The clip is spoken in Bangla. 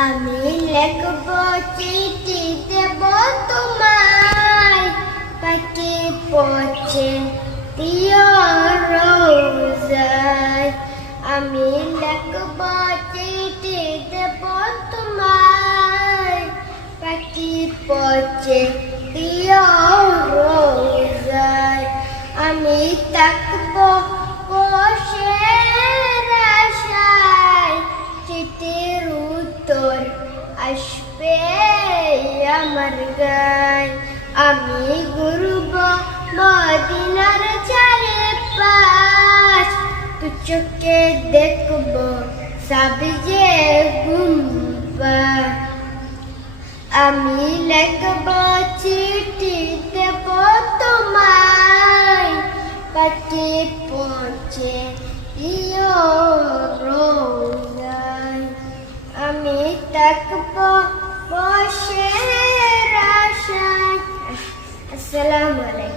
আমি লিখব চিঠি দেব তোমায়, পাখি পৌঁছে দিও রোজায়। আমি লিখব চিঠি দেব তোমায়, পাখি পৌঁছে দিও রোজায়। আমি থাকব বসে আশায়, চিঠির উত্তর আসবে আমার গায়। আমি ঘুরব মদিনার চারিপাশ, দু চোখে দেখব সবজে গুম্বদ। আমি লিখব চিঠি দেব তোমায়, পাখি পৌঁছে দিও রোজায়। আমি থাকব বসে আশায়। আসসালামু আলাইকুম।